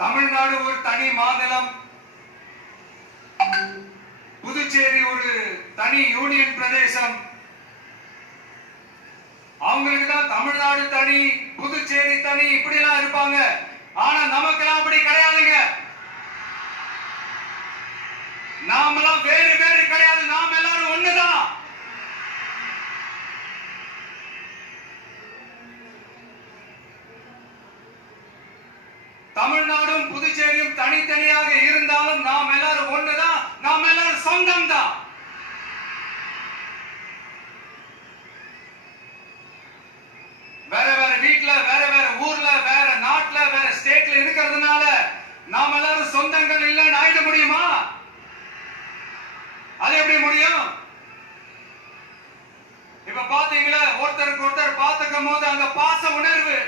தமிழ்நாடு ஒரு தனி மாநிலம், புதுச்சேரி ஒரு தனி யூனியன் பிரதேசம். அவங்களுக்கு தான் தமிழ்நாடு தனி, புதுச்சேரி தனி, இப்படி எல்லாம் இருப்பாங்க. ஆனா நமக்கெல்லாம் அப்படி கிடையாதுங்க. நாமெல்லாம் வேறு வேறு கிடையாது. நாம் எல்லாரும் ஒண்ணுதான். தமிழ்நாடும் புதுச்சேரியும் தனித்தனியாக இருந்தாலும் நாம் எல்லாரும் ஒண்ணுதான். நாம் எல்லாரும் சொந்தம் தான். வேற வேற வீட்டுல, வேற வேற ஊர்ல, வேற நாட்டுல, வேற ஸ்டேட்ல இருக்கிறதுனால நாம் எல்லாரும் சொந்தங்கள் இல்லைன்னு ஆயிட முடியுமா? அது எப்படி முடியும்? இப்ப பாத்தீங்களா, ஒருத்தருக்கு ஒருத்தர் பாத்துக்கும் போது அந்த பாச உணர்வு